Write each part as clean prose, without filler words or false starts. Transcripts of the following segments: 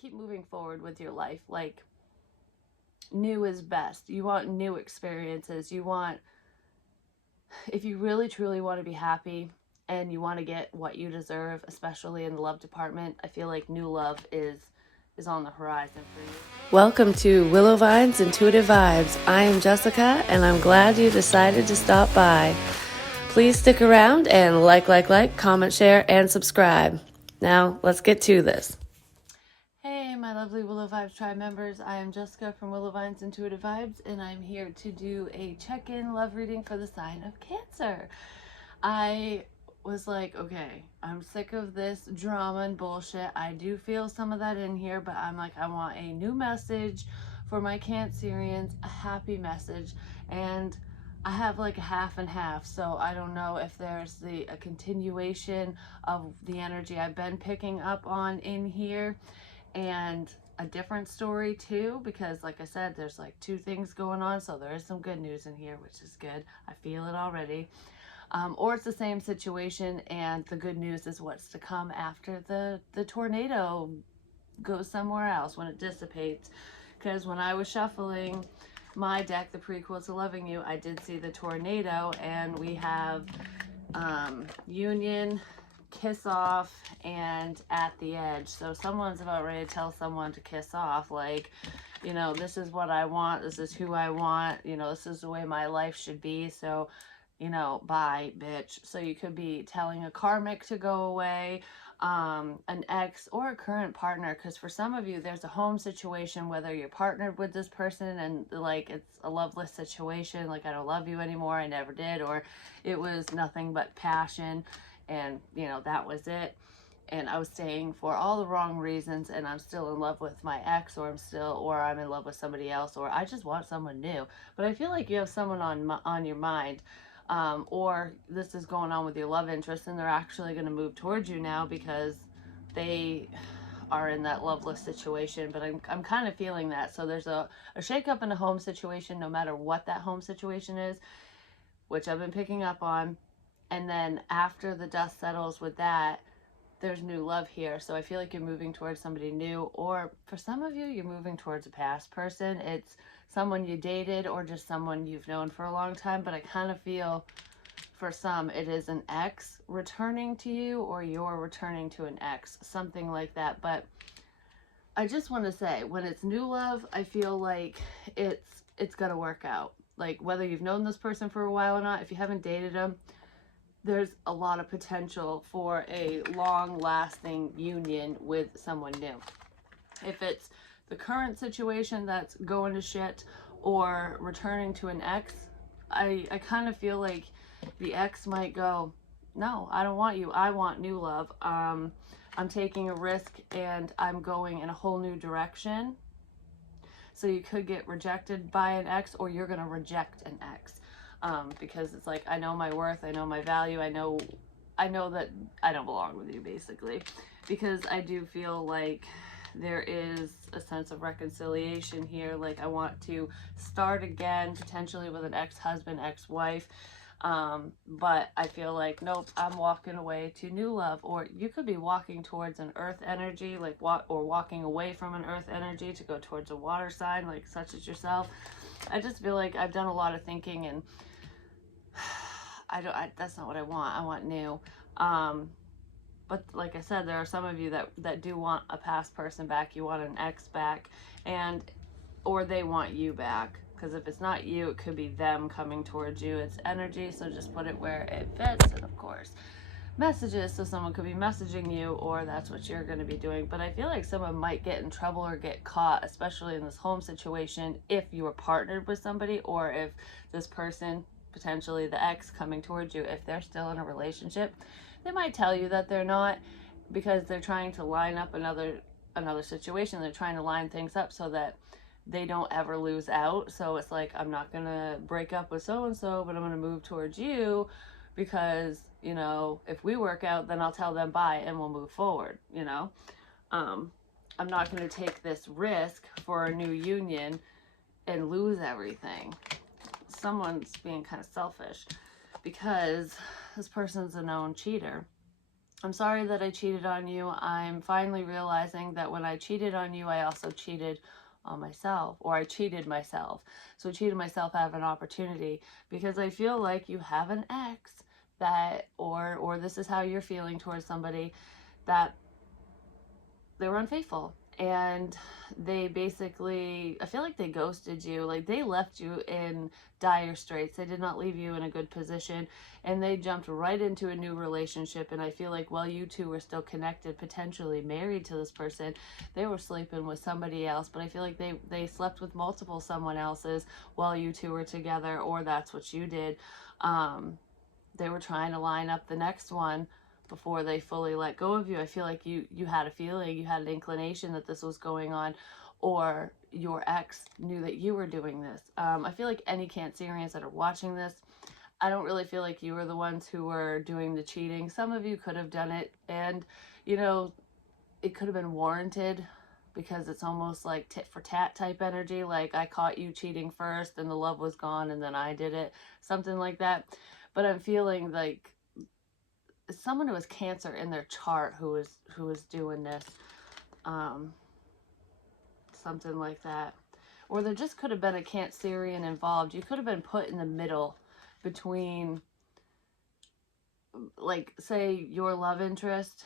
keep moving forward with your life. Like, new is best. You want new experiences. You want, if you really truly want to be happy and you want to get what you deserve, especially in the love department, I feel like new love is on the horizon for you. Welcome to Willow Vine's Intuitive Vibes. I am Jessica, and I'm glad you decided to stop by. Please stick around and like, comment, share, and subscribe. Now, let's get to this. Hey, my lovely Willow Vibes Tribe members. I am Jessica from Willow Vine's Intuitive Vibes, and I'm here to do a check-in love reading for the sign of Cancer. I was like, okay, I'm sick of this drama and bullshit. I do feel some of that in here, but I'm like, I want a new message for my Cancerians, a happy message, and I have like a half and half, so I don't know if there's a continuation of the energy I've been picking up on in here, and a different story too, because like I said, there's like two things going on, so there is some good news in here, which is good. I feel it already. Or it's the same situation, and the good news is what's to come after the tornado goes somewhere else, when it dissipates. Because when I was shuffling my deck, the prequel to Loving You, I did see the tornado, and we have union, kiss off, and at the edge. So someone's about ready to tell someone to kiss off, like, you know, this is what I want, this is who I want, you know, this is the way my life should be, so, you know, bye, bitch. So you could be telling a karmic to go away, an ex or a current partner, because for some of you there's a home situation, whether you're partnered with this person and like it's a loveless situation, like I don't love you anymore, I never did, or it was nothing but passion, and you know, that was it, and I was staying for all the wrong reasons, and I'm still in love with my ex, or I'm in love with somebody else, or I just want someone new. But I feel like you have someone on your mind, or this is going on with your love interest, and they're actually going to move towards you now because they are in that loveless situation. But I'm kind of feeling that. So there's a shakeup in a home situation, no matter what that home situation is, which I've been picking up on. And then after the dust settles with that, there's new love here. So I feel like you're moving towards somebody new, or for some of you, you're moving towards a past person. It's someone you dated or just someone you've known for a long time. But I kind of feel for some it is an ex returning to you, or you're returning to an ex, something like that. But I just want to say, when it's new love, I feel like it's gonna work out. Like, whether you've known this person for a while or not, if you haven't dated them, there's a lot of potential for a long lasting union with someone new. If it's the current situation that's going to shit, or returning to an ex, I kind of feel like the ex might go, no, I don't want you, I want new love. I'm taking a risk and I'm going in a whole new direction. So you could get rejected by an ex, or you're going to reject an ex, because it's like, I know my worth, I know my value, I know that I don't belong with you, basically. Because I do feel like there is a sense of reconciliation here. Like, I want to start again, potentially with an ex-husband, ex-wife. But I feel like, nope, I'm walking away to new love. Or you could be walking towards an earth energy, like walking away from an earth energy to go towards a water sign, like such as yourself. I just feel like I've done a lot of thinking, and that's not what I want. I want new. But like I said, there are some of you that do want a past person back. You want an ex back, or they want you back. Because if it's not you, it could be them coming towards you. It's energy, so just put it where it fits. And of course, messages, so someone could be messaging you, or that's what you're going to be doing. But I feel like someone might get in trouble or get caught, especially in this home situation, if you were partnered with somebody, or if this person, potentially the ex coming towards you, if they're still in a relationship, they might tell you that they're not, because they're trying to line up another situation. They're trying to line things up so that they don't ever lose out. So it's like, I'm not gonna break up with so and so, but I'm gonna move towards you, because, you know, if we work out, then I'll tell them bye and we'll move forward, you know. I'm not going to take this risk for a new union and lose everything. Someone's being kind of selfish, because this person's a known cheater. I'm sorry that I cheated on you. I'm finally realizing that when I cheated on you, I also cheated on myself, or I cheated myself. So I cheated myself out of an opportunity because I feel like you have an ex that, or this is how you're feeling towards somebody, that they were unfaithful, and they basically, I feel like they ghosted you. Like, they left you in dire straits. They did not leave you in a good position, and they jumped right into a new relationship. And I feel like while you two were still connected, potentially married to this person, they were sleeping with somebody else. But I feel like they slept with multiple someone else's while you two were together, or that's what you did. um they were trying to line up the next one before they fully let go of you. I feel like you had a feeling, you had an inclination that this was going on, or your ex knew that you were doing this. I feel like any Cancerians that are watching this, I don't really feel like you were the ones who were doing the cheating. Some of you could have done it, and you know, it could have been warranted because it's almost like tit for tat type energy. Like, I caught you cheating first and the love was gone and then I did it, something like that. But I'm feeling like someone who has Cancer in their chart who is doing this, um, something like that. Or there just could have been a Cancerian involved. You could have been put in the middle between, like, say your love interest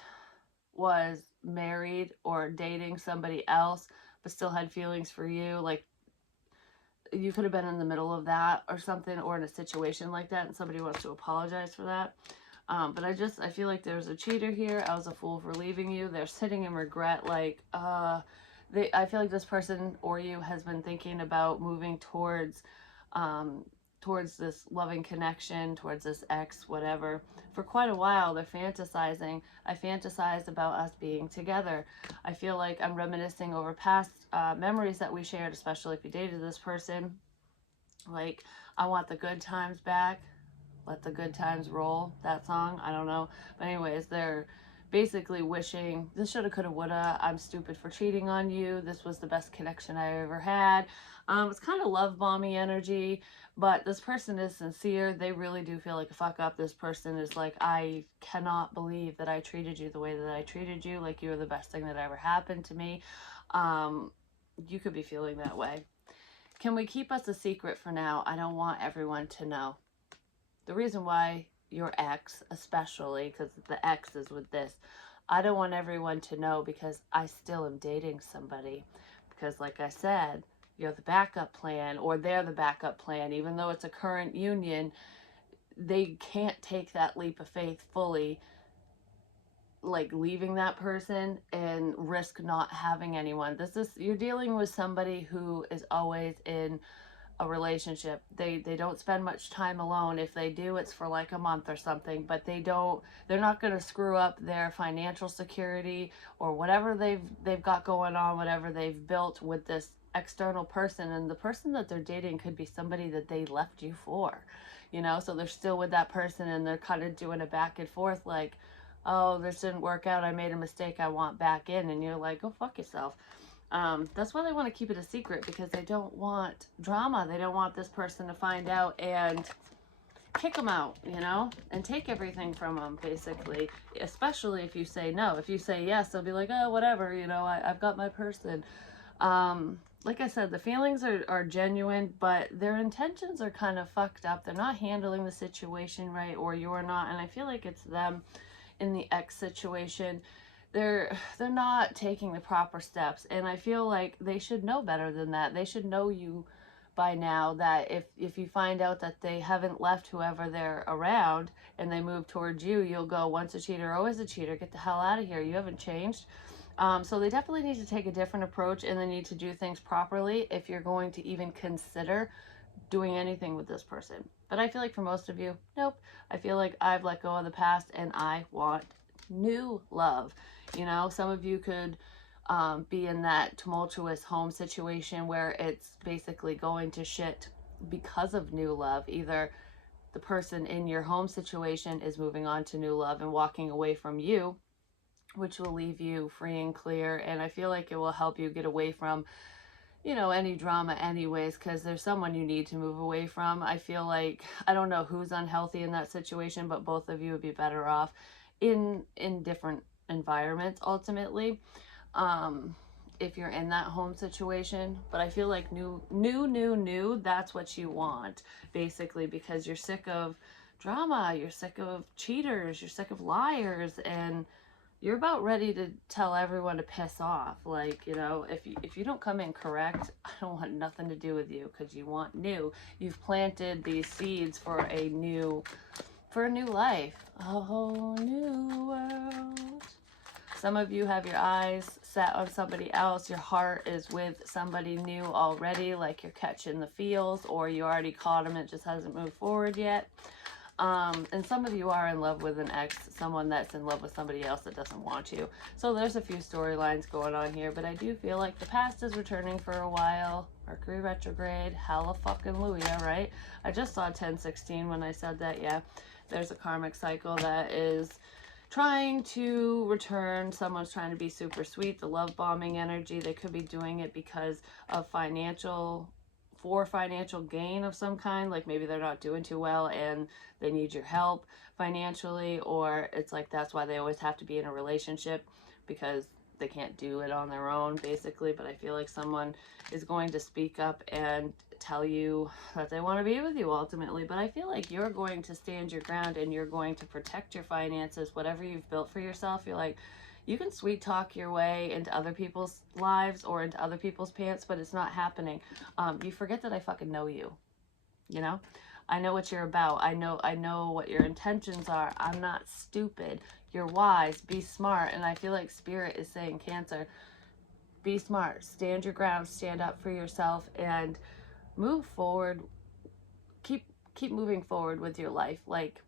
was married or dating somebody else but still had feelings for you. Like, you could have been in the middle of that or something, or in a situation like that, and somebody wants to apologize for that. But I feel like there's a cheater here. I was a fool for leaving you. They're sitting in regret. Like, I feel like this person or you has been thinking about moving um, towards this loving connection, towards this ex, whatever, for quite a while. They're fantasizing. I fantasized about us being together. I feel like I'm reminiscing over past memories that we shared, especially if you dated this person. Like, I want the good times back. Let the Good Times Roll, that song. I don't know. But anyways, they're basically wishing, this shoulda, coulda, woulda. I'm stupid for cheating on you. This was the best connection I ever had. It's kind of love bomby energy, but this person is sincere. They really do feel like a fuck up. This person is like, I cannot believe that I treated you the way that I treated you. Like, you were the best thing that ever happened to me. Um, you could be feeling that way. Can we keep us a secret for now? I don't want everyone to know. The reason why your ex, especially because the ex is with this, I don't want everyone to know because I still am dating somebody. Because, like I said, you're the backup plan, or they're the backup plan. Even though it's a current union, they can't take that leap of faith fully, like leaving that person and risk not having anyone. You're dealing with somebody who is always in a relationship. They don't spend much time alone. If they do, it's for like a month or something, but they're not going to screw up their financial security or whatever they've got going on, whatever they've built with this external person. And the person that they're dating could be somebody that they left you for, so they're still with that person and they're kind of doing a back and forth, like, oh, this didn't work out, I made a mistake, I want back in. And you're like, go fuck yourself. That's why they want to keep it a secret, because they don't want drama. They don't want this person to find out and kick them out, and take everything from them, basically. Especially if you say no. If you say yes, they'll be like, oh, whatever, I've got my person. Like I said, the feelings are genuine, but their intentions are kind of fucked up. They're not handling the situation right, or you're not. And I feel like it's them in the ex situation. They're not taking the proper steps, and I feel like they should know better than that. They should know you by now, that if you find out that they haven't left whoever they're around and they move towards you, you'll go, once a cheater, always a cheater, get the hell out of here, you haven't changed. So they definitely need to take a different approach, and they need to do things properly if you're going to even consider doing anything with this person. But I feel like for most of you, nope. I feel like I've let go of the past and I want new love. Some of you could be in that tumultuous home situation where it's basically going to shit because of new love. Either the person in your home situation is moving on to new love and walking away from you, which will leave you free and clear. And I feel like it will help you get away from any drama anyways, because there's someone you need to move away from. I feel like, I don't know who's unhealthy in that situation, but both of you would be better off in different environments ultimately, if you're in that home situation. But I feel like new, that's what you want, basically, because you're sick of drama, you're sick of cheaters, you're sick of liars, and you're about ready to tell everyone to piss off. Like, you know, if you don't come in correct, I don't want nothing to do with you, because you want new. You've planted these seeds for a new life, a whole new world. Some of you have your eyes set on somebody else. Your heart is with somebody new already, like you're catching the feels, or you already caught them, it just hasn't moved forward yet. And some of you are in love with an ex, someone that's in love with somebody else that doesn't want you. So there's a few storylines going on here, but I do feel like the past is returning for a while. Mercury retrograde, hallelujah, right? I just saw 1016 when I said that. Yeah, there's a karmic cycle that is trying to return. Someone's trying to be super sweet. The love bombing energy, they could be doing it because of financial gain of some kind. Like maybe they're not doing too well and they need your help financially, or it's like that's why they always have to be in a relationship, because they can't do it on their own, basically. But I feel like someone is going to speak up and tell you that they want to be with you ultimately. But I feel like you're going to stand your ground and you're going to protect your finances, whatever you've built for yourself. You're like, you can sweet talk your way into other people's lives or into other people's pants, but it's not happening. You forget that I fucking know you. You know, I know what you're about. I know what your intentions are. I'm not stupid. You're wise. Be smart. And I feel like Spirit is saying, Cancer, be smart. Stand your ground. Stand up for yourself and move forward. Keep moving forward with your life. Like,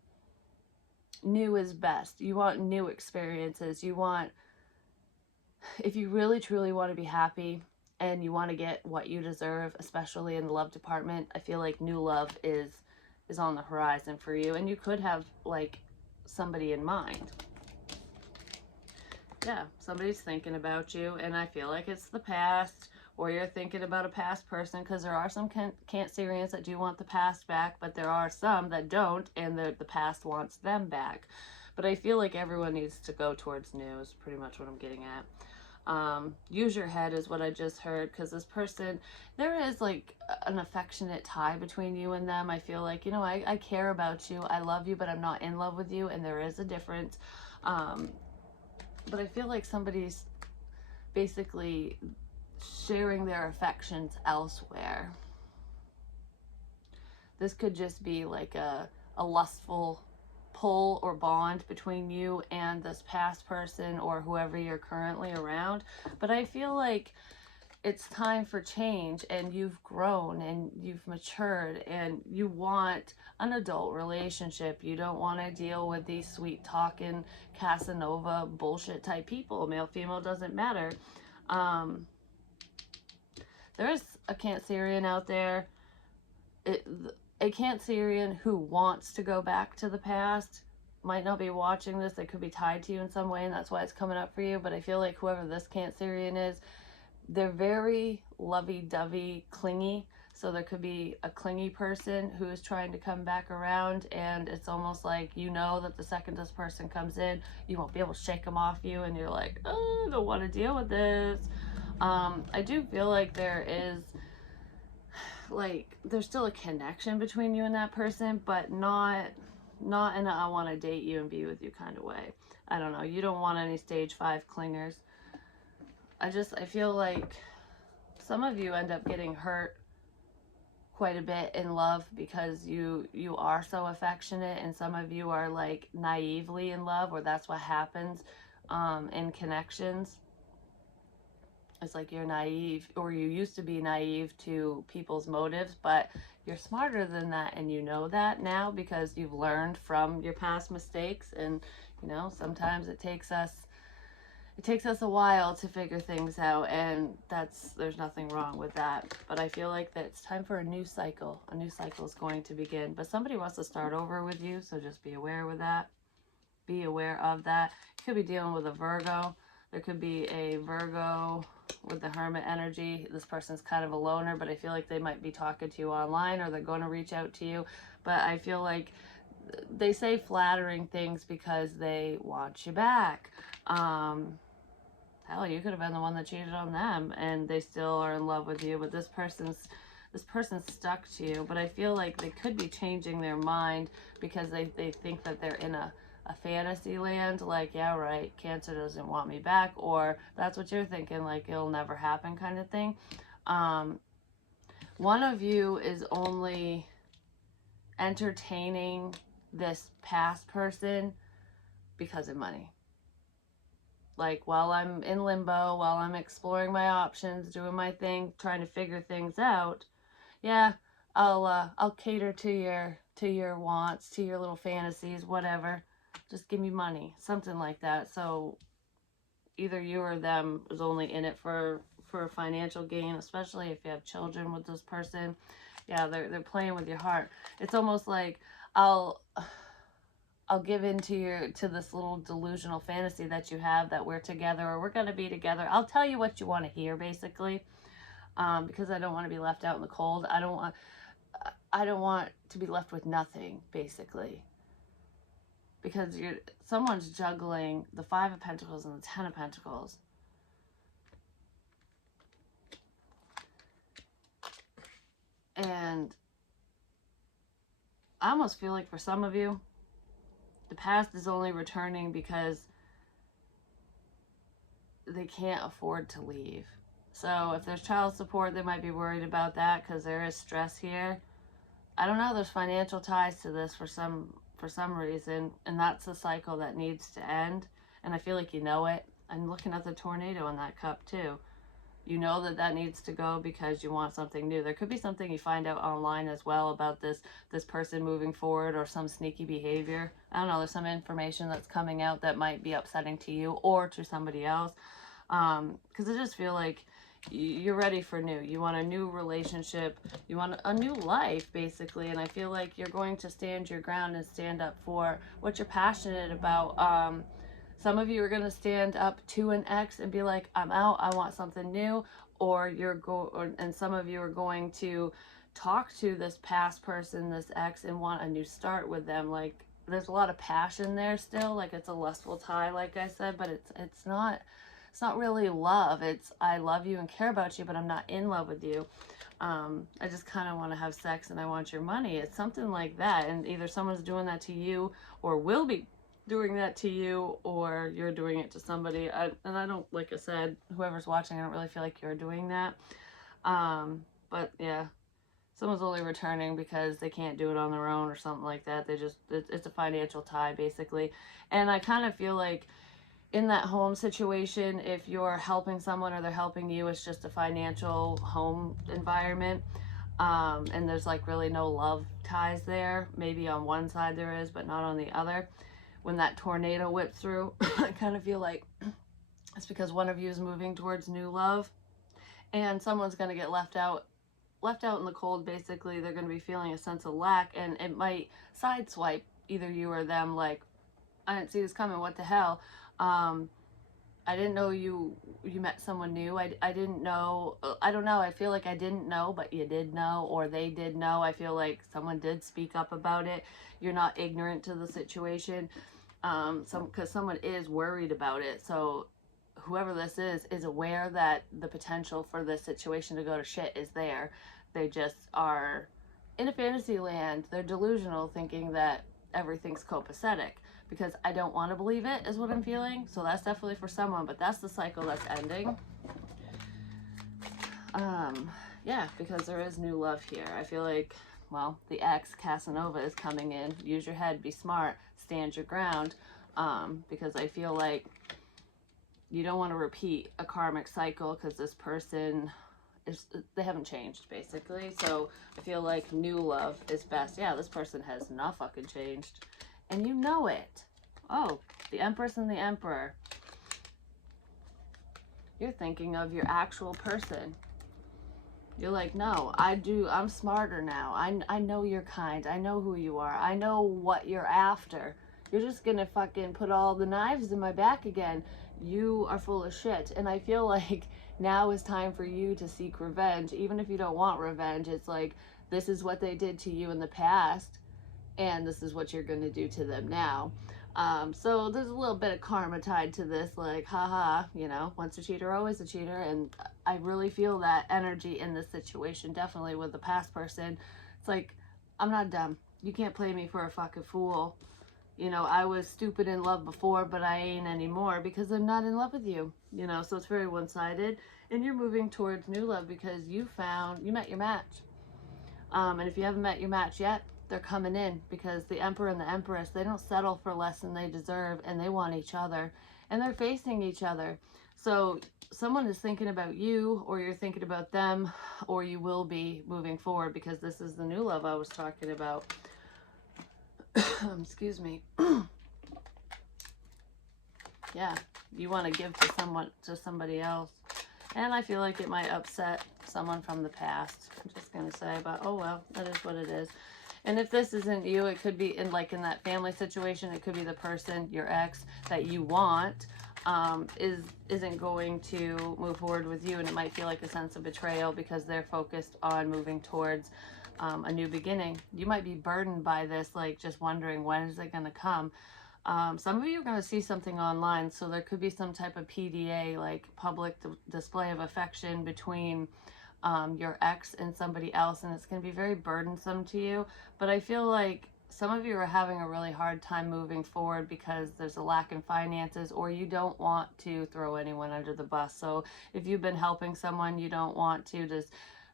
new is best. You want new experiences. You want, if you really truly want to be happy and you want to get what you deserve, especially in the love department, I feel like new love is on the horizon for you. And you could have like somebody in mind. Yeah, somebody's thinking about you, and I feel like it's the past, or you're thinking about a past person, because there are some Cancerians that do want the past back, but there are some that don't, and the past wants them back. But I feel like everyone needs to go towards new is pretty much what I'm getting at. Use your head is what I just heard, because this person, there is like an affectionate tie between you and them. I feel like, you know, I care about you, I love you, but I'm not in love with you, and there is a difference. But I feel like somebody's basically sharing their affections elsewhere. This could just be like a lustful pull or bond between you and this past person or whoever you're currently around. But I feel like it's time for change, and you've grown and you've matured and you want an adult relationship. You don't want to deal with these sweet talking Casanova bullshit type people. Male, female, doesn't matter. There's a Cancerian out there, a Cancerian who wants to go back to the past. Might not be watching this, they could be tied to you in some way, and that's why it's coming up for you. But I feel like whoever this Cancerian is, they're very lovey-dovey, clingy. So there could be a clingy person who is trying to come back around, and it's almost like, you know, that the second this person comes in, you won't be able to shake them off you, and you're like, oh, I don't want to deal with this. I do feel like there is, like, there's still a connection between you and that person, but not in a I want to date you and be with you kind of way. I don't know. You don't want any stage 5 clingers. I feel like some of you end up getting hurt quite a bit in love because you are so affectionate, and some of you are like naively in love, or that's what happens in connections. It's like you're naive, or you used to be naive to people's motives, but you're smarter than that, and you know that now because you've learned from your past mistakes. And you know, sometimes it takes us a while to figure things out, and there's nothing wrong with that. But I feel like that it's time for a new cycle. A new cycle is going to begin, but somebody wants to start over with you, so just be aware with that. Be aware of that. You could be dealing with a Virgo. There could be a Virgo with the Hermit energy. This person's kind of a loner, but I feel like they might be talking to you online, or they're going to reach out to you. But I feel like they say flattering things because they want you back. Hell, you could have been the one that cheated on them and they still are in love with you, but this person's stuck to you. But I feel like they could be changing their mind because they think that they're in a fantasy land, like, yeah, right, Cancer doesn't want me back, or that's what you're thinking, like it'll never happen kind of thing. um One of you is only entertaining this past person because of money. Like, while I'm in limbo, while I'm exploring my options, doing my thing, trying to figure things out, yeah, I'll cater to your wants, to your little fantasies, whatever. Just give me money, something like that. So either you or them is only in it for financial gain, especially if you have children with this person. Yeah, they're playing with your heart. It's almost like I'll I'll give in to this little delusional fantasy that you have that we're together or we're gonna be together. I'll tell you what you want to hear, basically, because I don't want to be left out in the cold. I don't want to be left with nothing, basically, because someone's juggling the Five of Pentacles and the Ten of Pentacles. And I almost feel like for some of you, the past is only returning because they can't afford to leave. So if there's child support, they might be worried about that because there is stress here. I don't know, there's financial ties to this for some reason, and that's the cycle that needs to end. And I feel like you know it. I'm looking at the tornado in that cup too. You know that needs to go because you want something new. There could be something you find out online as well about this person moving forward, or some sneaky behavior. I don't know, there's some information that's coming out that might be upsetting to you or to somebody else. Because I just feel like you're ready for new. You want a new relationship. You want a new life, basically. And I feel like you're going to stand your ground and stand up for what you're passionate about. Some of you are going to stand up to an ex and be like, I'm out, I want something new. Or and some of you are going to talk to this past person, this ex, and want a new start with them. Like, there's a lot of passion there still. Like, it's a lustful tie, like I said, but it's not really love. It's, I love you and care about you, but I'm not in love with you. I just kind of want to have sex and I want your money. It's something like that. And either someone's doing that to you or will be doing that to you, or you're doing it to somebody. And I don't, like I said, whoever's watching, I don't really feel like you're doing that. But yeah, someone's only returning because they can't do it on their own or something like that. It's a financial tie, basically. And I kind of feel like in that home situation, if you're helping someone or they're helping you, it's just a financial home environment. And there's like really no love ties there. Maybe on one side there is, but not on the other. When that tornado whips through, I kind of feel like it's because one of you is moving towards new love, and someone's going to get left out in the cold. Basically, they're going to be feeling a sense of lack, and it might sideswipe either you or them. Like, I didn't see this coming, what the hell. I didn't know you met someone new. I didn't know. I don't know. I feel like I didn't know, but you did know, or they did know. I feel like someone did speak up about it. You're not ignorant to the situation. Because someone is worried about it. So whoever this is aware that the potential for this situation to go to shit is there. They just are in a fantasy land. They're delusional, thinking that everything's copacetic, because I don't want to believe it, is what I'm feeling. So that's definitely for someone, but that's the cycle that's ending. Yeah, because there is new love here. I feel like, well, the ex, Casanova, is coming in. Use your head, be smart, stand your ground, because I feel like you don't want to repeat a karmic cycle, because this person they haven't changed, basically. So I feel like new love is best. Yeah, this person has not fucking changed, and you know it. Oh, the Empress and the Emperor. You're thinking of your actual person. You're like, no, I'm smarter now. I know your kind. I know who you are. I know what you're after. You're just gonna fucking put all the knives in my back again. You are full of shit. And I feel like now is time for you to seek revenge. Even if you don't want revenge, it's like, this is what they did to you in the past. and this is what you're going to do to them now. So there's a little bit of karma tied to this, like, haha, you know, once a cheater, always a cheater. And I really feel that energy in this situation, definitely with the past person. It's like, I'm not dumb. You can't play me for a fucking fool. You know, I was stupid in love before, but I ain't anymore because I'm not in love with you. You know, so it's very one-sided. And you're moving towards new love because you met your match. And if you haven't met your match yet, they're coming in because the Emperor and the Empress, they don't settle for less than they deserve, and they want each other, and they're facing each other. So someone is thinking about you, or you're thinking about them, or you will be moving forward, because this is the new love I was talking about. Excuse me. Yeah, you want to give to somebody else. And I feel like it might upset someone from the past. I'm just going to say, but oh well, that is what it is. And if this isn't you, it could be in that family situation. It could be the person, your ex, that you want isn't going to move forward with you. And it might feel like a sense of betrayal because they're focused on moving towards a new beginning. You might be burdened by this, like just wondering, when is it going to come? Some of you are going to see something online, so there could be some type of PDA, like public display of affection between your ex and somebody else, and it's going to be very burdensome to you. But I feel like some of you are having a really hard time moving forward because there's a lack in finances, or you don't want to throw anyone under the bus. So if you've been helping someone, you don't want to just,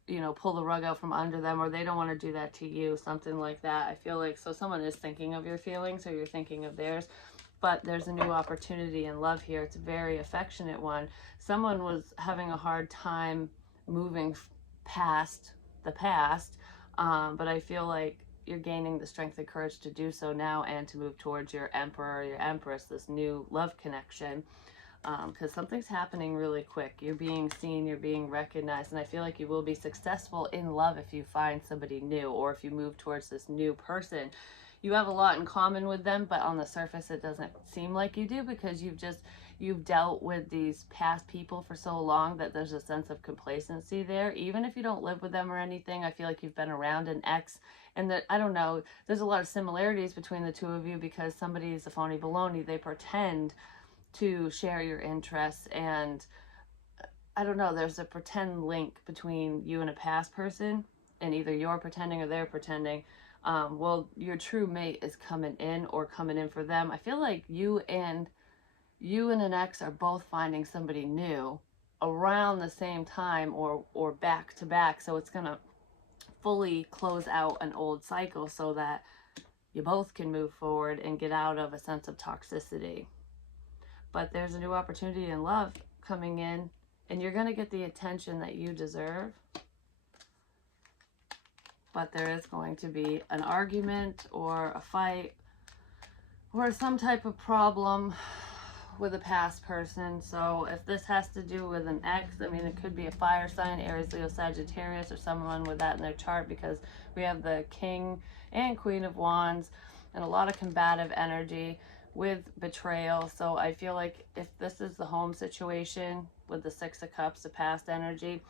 you know, pull the rug out from under them, or they don't want to do that to you, something like that. I feel like, so someone is thinking of your feelings, or you're thinking of theirs, but there's a new opportunity in love here. It's a very affectionate one. Someone was having a hard time moving past the past, but I feel like you're gaining the strength and courage to do so now, and to move towards your Emperor or your Empress, this new love connection. Because something's happening really quick. You're being seen, you're being recognized, and I feel like you will be successful in love if you find somebody new, or if you move towards this new person. You have a lot in common with them, but on the surface it doesn't seem like you do, because you've dealt with these past people for so long that there's a sense of complacency there. Even if you don't live with them or anything, I feel like you've been around an ex, and that, I don't know, there's a lot of similarities between the two of you, because somebody is a phony baloney. They pretend to share your interests, and I don't know, there's a pretend link between you and a past person, and either you're pretending or they're pretending. Well, your true mate is coming in, or coming in for them. I feel like you and an ex are both finding somebody new around the same time, or back to back, so it's gonna fully close out an old cycle, so that you both can move forward and get out of a sense of toxicity. But there's a new opportunity in love coming in, and you're going to get the attention that you deserve. But there is going to be an argument, or a fight, or some type of problem with a past person. So if this has to do with an ex, I mean, it could be a fire sign, Aries, Leo, Sagittarius, or someone with that in their chart, because we have the King and Queen of Wands, and a lot of combative energy with betrayal. So I feel like if this is the home situation with the Six of Cups, the past energy,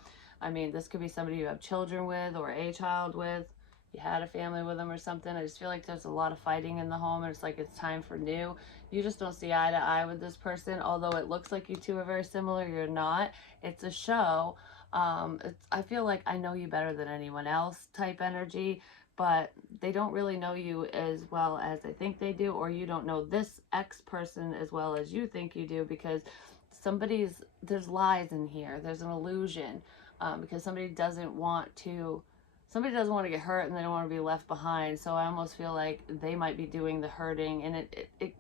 I mean, this could be somebody you have children with, or a child with. You had a family with them or something. I just feel like there's a lot of fighting in the home, and it's like it's time for new. You just don't see eye to eye with this person, although it looks like you two are very similar. You're not. It's a show. I feel like I know you better than anyone else type energy, but they don't really know you as well as they think they do, or you don't know this ex person as well as you think you do, because there's lies in here. There's an illusion, because somebody doesn't want to get hurt, and they don't want to be left behind. So I almost feel like they might be doing the hurting, and it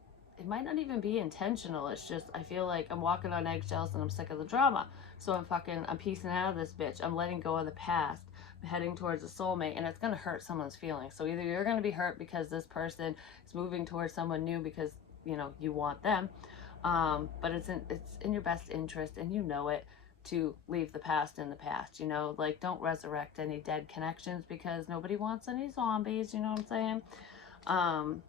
might not even be intentional. It's just, I feel like I'm walking on eggshells, and I'm sick of the drama. So I'm piecing out of this bitch. I'm letting go of the past. I'm heading towards a soulmate, and it's going to hurt someone's feelings. So either you're going to be hurt because this person is moving towards someone new because, you know, you want them. But it's in your best interest, and you know it, to leave the past in the past. You know, like, don't resurrect any dead connections, because nobody wants any zombies. You know what I'm saying?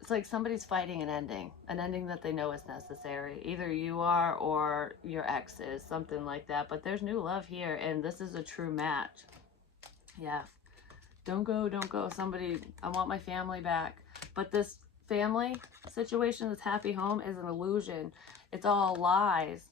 It's like somebody's fighting an ending that they know is necessary. Either you are, or your ex is, something like that. But there's new love here, and this is a true match. Yeah. Don't go, don't go. Somebody, I want my family back. But this family situation, this happy home, is an illusion. It's all lies.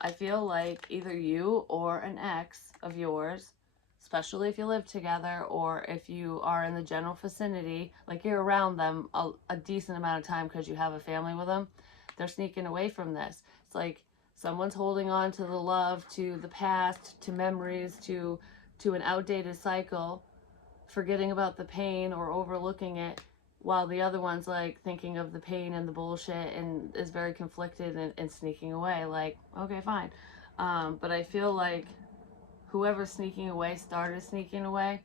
I feel like either you or an ex of yours, especially if you live together or if you are in the general vicinity, like you're around them a decent amount of time because you have a family with them, they're sneaking away from this. It's like someone's holding on to the love, to the past, to memories, to an outdated cycle, forgetting about the pain or overlooking it, while the other one's like thinking of the pain and the bullshit and is very conflicted and sneaking away. Like, okay, fine. But I feel like whoever's sneaking away started sneaking away,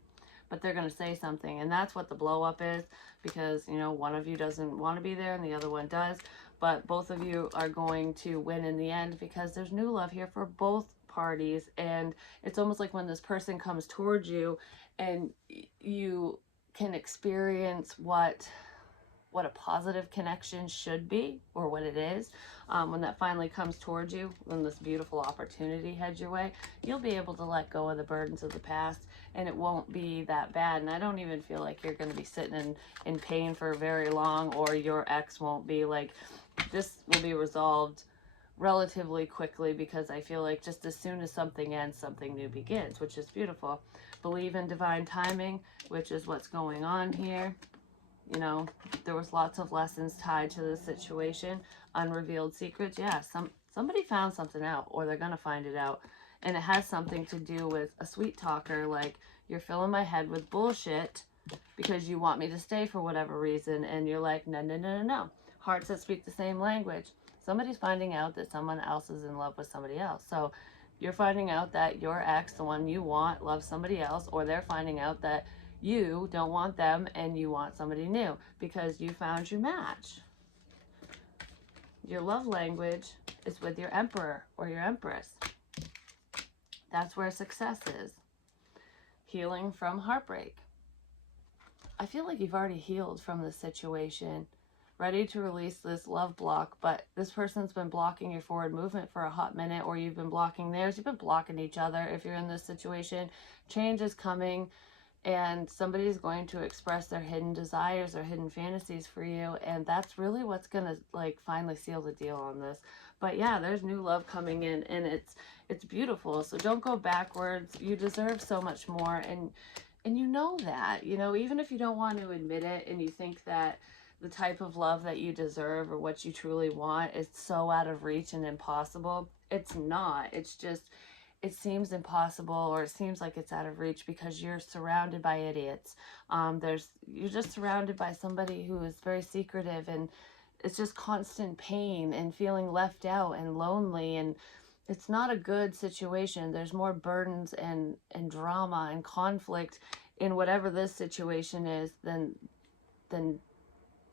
but they're going to say something. And that's what the blow up is, because, you know, one of you doesn't want to be there and the other one does. But both of you are going to win in the end because there's new love here for both parties. And it's almost like when this person comes towards you and you can experience what a positive connection should be, or what it is, when that finally comes towards you, when this beautiful opportunity heads your way, you'll be able to let go of the burdens of the past, and it won't be that bad. And I don't even feel like you're going to be sitting in pain for very long, or your ex won't be. Like, this will be resolved relatively quickly, because I feel like just as soon as something ends, something new begins, which is beautiful. Believe in divine timing, which is what's going on here. You know, there was lots of lessons tied to this situation. Unrevealed secrets. Yeah, somebody found something out, or they're gonna find it out. And it has something to do with a sweet talker. Like, you're filling my head with bullshit because you want me to stay for whatever reason, and you're like, no, no, no, no, no. Hearts that speak the same language. Somebody's finding out that someone else is in love with somebody else. So you're finding out that your ex, the one you want, loves somebody else, or they're finding out that you don't want them and you want somebody new because you found your match. Your love language is with your emperor or your empress. That's where success is. Healing from heartbreak. I feel like you've already healed from this situation, ready to release this love block, but this person's been blocking your forward movement for a hot minute, or you've been blocking theirs. You've been blocking each other. If you're in this situation, change is coming, and somebody's going to express their hidden desires or hidden fantasies for you, and that's really what's gonna like finally seal the deal on this. But yeah, there's new love coming in, and it's beautiful. So don't go backwards. You deserve so much more, and you know that, you know, even if you don't want to admit it, and you think that the type of love that you deserve or what you truly want is so out of reach and impossible, it's not. It's just, it seems impossible, or it seems like it's out of reach because you're surrounded by idiots. You're just surrounded by somebody who is very secretive, and it's just constant pain and feeling left out and lonely, and it's not a good situation. There's more burdens and drama and conflict in whatever this situation is than in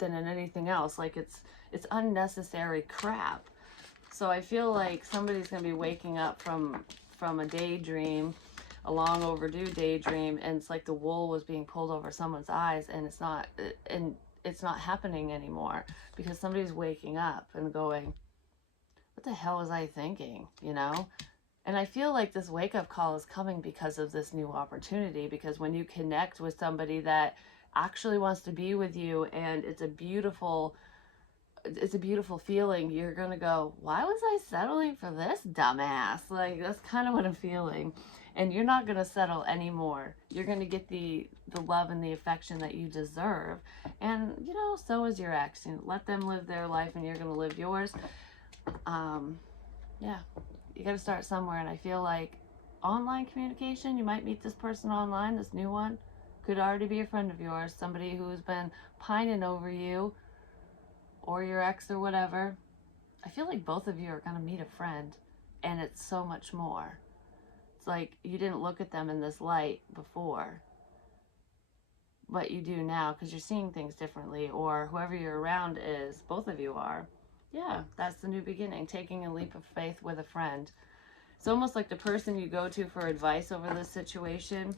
anything else. Like, it's unnecessary crap. So I feel like somebody's going to be waking up from a daydream, a long overdue daydream, and it's like the wool was being pulled over someone's eyes, and it's not happening anymore, because somebody's waking up and going, what the hell was I thinking, you know? And I feel like this wake up call is coming because of this new opportunity, because when you connect with somebody that actually wants to be with you, and it's a beautiful feeling, you're gonna go, why was I settling for this dumbass? Like, that's kind of what I'm feeling. And you're not gonna settle anymore. You're gonna get the love and the affection that you deserve. And, you know, so is your ex. You know, let them live their life, and you're gonna live yours. Yeah, you got to start somewhere. And I feel like online communication, you might meet this person online, this new one could already be a friend of yours, somebody who's been pining over you or your ex or whatever. I feel like both of you are going to meet a friend, and it's so much more. It's like you didn't look at them in this light before, but you do now because you're seeing things differently, or whoever you're around is, both of you are. Yeah, that's the new beginning, taking a leap of faith with a friend. It's almost like the person you go to for advice over this situation,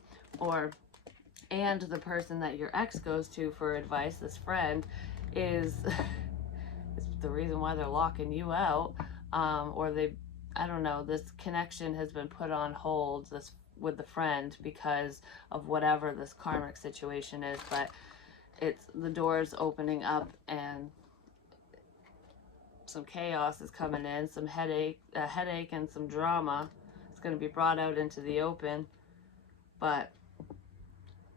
and the person that your ex goes to for advice, this friend, is the reason why they're locking you out, or I don't know, this connection has been put on hold, with the friend because of whatever this karmic situation is, but it's the doors opening up and some chaos is coming in, some a headache and some drama. It's going to be brought out into the open, but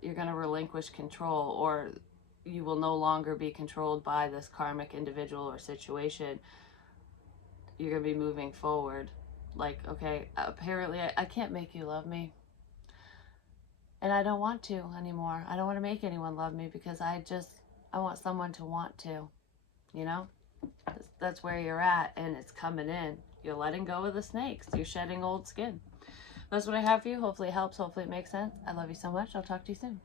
you're going to relinquish control, or you will no longer be controlled by this karmic individual or situation. You're going to be moving forward. Like, okay, apparently I can't make you love me. And I don't want to anymore. I don't want to make anyone love me because I want someone to want to, you know? That's where you're at, and it's coming in. You're letting go of the snakes. You're shedding old skin. That's what I have for you. Hopefully it helps. Hopefully it makes sense. I love you so much. I'll talk to you soon.